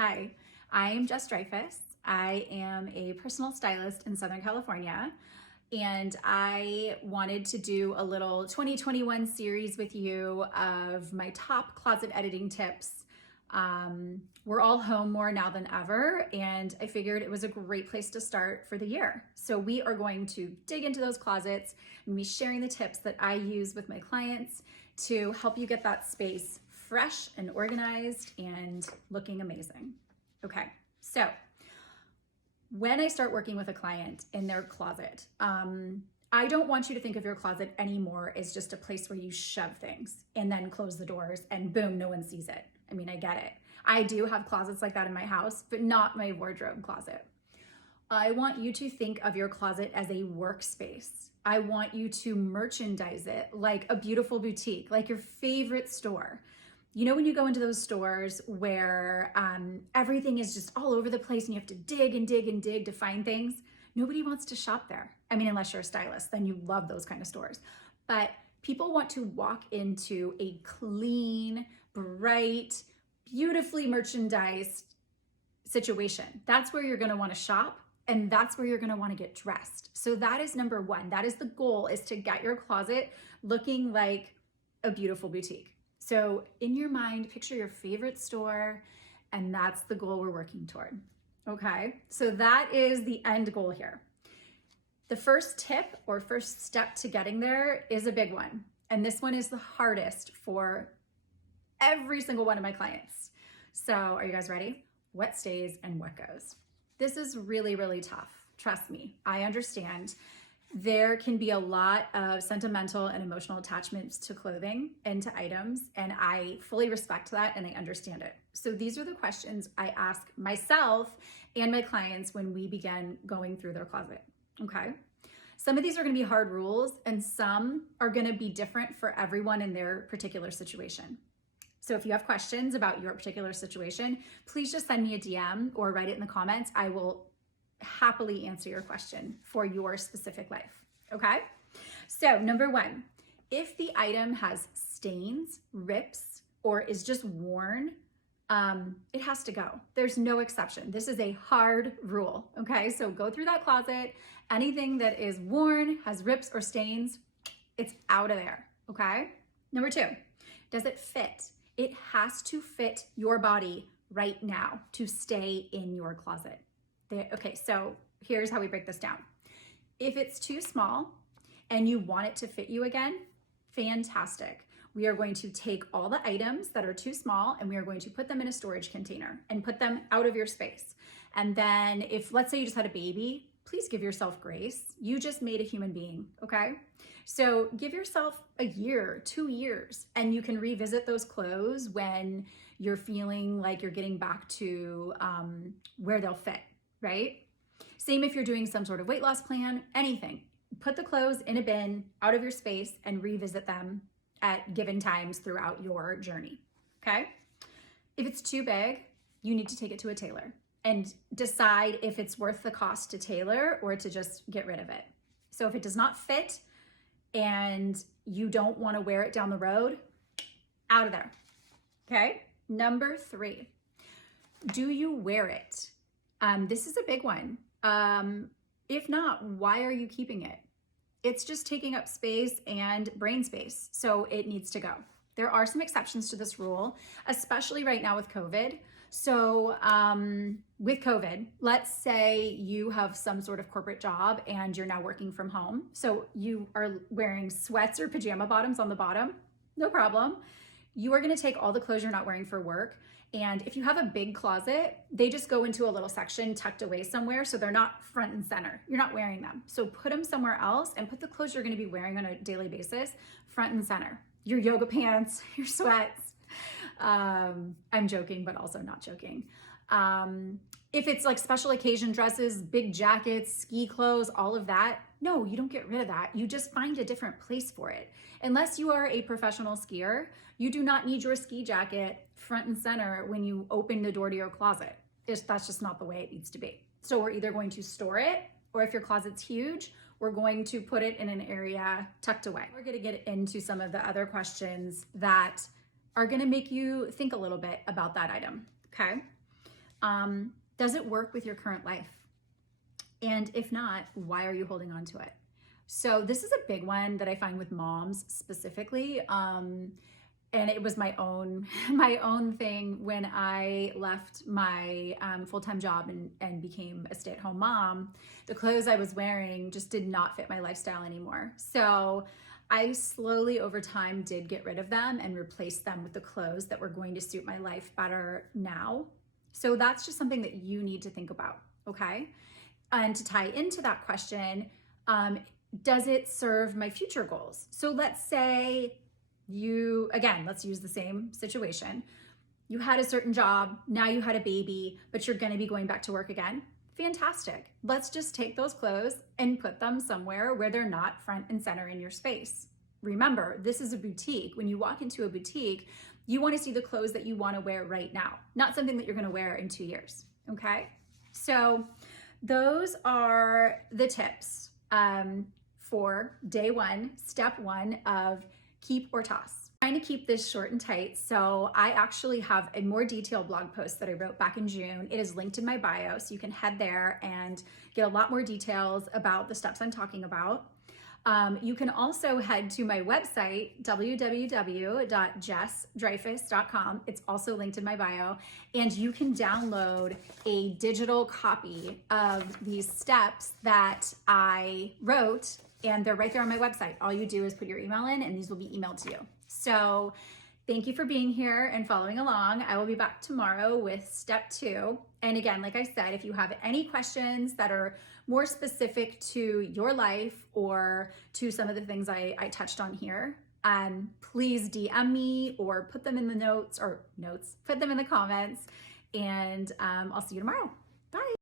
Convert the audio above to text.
Hi, I am Jess Dreyfus. I am a personal stylist in Southern California, and I wanted to do a little 2021 series with you of my top closet editing tips. We're all home more now than ever, and I figured it was a great place to start for the year. So we are going to dig into those closets and be sharing the tips that I use with my clients to help you get that space fresh and organized and looking amazing. Okay, so when I start working with a client in their closet, I don't want you to think of your closet anymore as just a place where you shove things and then close the doors and boom, no one sees it. I mean, I get it. I do have closets like that in my house, but not my wardrobe closet. I want you to think of your closet as a workspace. I want you to merchandise it like a beautiful boutique, like your favorite store. You know, when you go into those stores where everything is just all over the place and you have to dig and dig and dig to find things, nobody wants to shop there. I mean, unless you're a stylist, then you love those kind of stores. But people want to walk into a clean, bright, beautifully merchandised situation. That's where you're going to want to shop, and that's where you're going to want to get dressed. So that is number one. That is the goal, is to get your closet looking like a beautiful boutique. So in your mind, picture your favorite store, and that's the goal we're working toward. Okay, so that is the end goal here. The first tip or first step to getting there is a big one. And this one is the hardest for every single one of my clients. So are you guys ready? What stays and what goes? This is really, really tough. Trust me, I understand. There can be a lot of sentimental and emotional attachments to clothing and to items, and I fully respect that and I understand it. So these are the questions I ask myself and my clients when we begin going through their closet, okay? Some of these are gonna be hard rules, and some are gonna be different for everyone in their particular situation. So if you have questions about your particular situation, please just send me a DM or write it in the comments. I will happily answer your question for your specific life, okay? So number one, if the item has stains, rips, or is just worn, it has to go. There's no exception. This is a hard rule, okay? So go through that closet. Anything that is worn, has rips or stains, it's out of there, okay? Number two, does it fit? It has to fit your body right now to stay in your closet. Okay, so here's how we break this down. If it's too small and you want it to fit you again, fantastic. We are going to take all the items that are too small and we are going to put them in a storage container and put them out of your space. And then if, let's say you just had a baby, please give yourself grace. You just made a human being, okay? So give yourself a year, 2 years, and you can revisit those clothes when you're feeling like you're getting back to where they'll fit, right? Same if you're doing some sort of weight loss plan, anything. Put the clothes in a bin out of your space and revisit them at given times throughout your journey, okay? If it's too big, you need to take it to a tailor and decide if it's worth the cost to tailor or to just get rid of it. So if it does not fit and you don't want to wear it down the road, out of there, okay? Number three, do you wear it? This is a big one. If not, why are you keeping it? It's just taking up space and brain space, so it needs to go. There are some exceptions to this rule, especially right now with COVID. So with COVID, let's say you have some sort of corporate job and you're now working from home. So you are wearing sweats or pajama bottoms on the bottom, no problem. You are gonna take all the clothes you're not wearing for work. And if you have a big closet, they just go into a little section tucked away somewhere, so they're not front and center. You're not wearing them. So put them somewhere else and put the clothes you're gonna be wearing on a daily basis front and center. Your yoga pants, your sweats. I'm joking, but also not joking. If it's like special occasion dresses, big jackets, ski clothes, all of that, no, you don't get rid of that. You just find a different place for it. Unless you are a professional skier, you do not need your ski jacket front and center when you open the door to your closet. That's just not the way it needs to be. So we're either going to store it, or if your closet's huge, we're going to put it in an area tucked away. We're gonna get into some of the other questions that are gonna make you think a little bit about that item, okay? Does it work with your current life? And if not, why are you holding on to it? So this is a big one that I find with moms specifically. And it was my own my own thing when I left my full-time job and became a stay-at-home mom. The clothes I was wearing just did not fit my lifestyle anymore. So I slowly over time did get rid of them and replace them with the clothes that were going to suit my life better now. So that's just something that you need to think about, okay? And to tie into that question, does it serve my future goals? So let's say let's use the same situation. You had a certain job, now you had a baby, but you're gonna be going back to work again. Fantastic. Let's just take those clothes and put them somewhere where they're not front and center in your space. Remember, this is a boutique. When you walk into a boutique, you wanna see the clothes that you wanna wear right now, not something that you're gonna wear in 2 years, okay? So those are the tips for day one, step one of keep or toss. I'm trying to keep this short and tight, so I actually have a more detailed blog post that I wrote back in June. It is linked in my bio, so you can head there and get a lot more details about the steps I'm talking about. You can also head to my website, www.jessdreyfus.com. It's also linked in my bio, and you can download a digital copy of these steps that I wrote, and they're right there on my website. All you do is put your email in, and these will be emailed to you. So thank you for being here and following along. I will be back tomorrow with step 2. And again, like I said, if you have any questions that are more specific to your life or to some of the things I touched on here, please DM me or put them in the put them in the comments, and I'll see you tomorrow. Bye.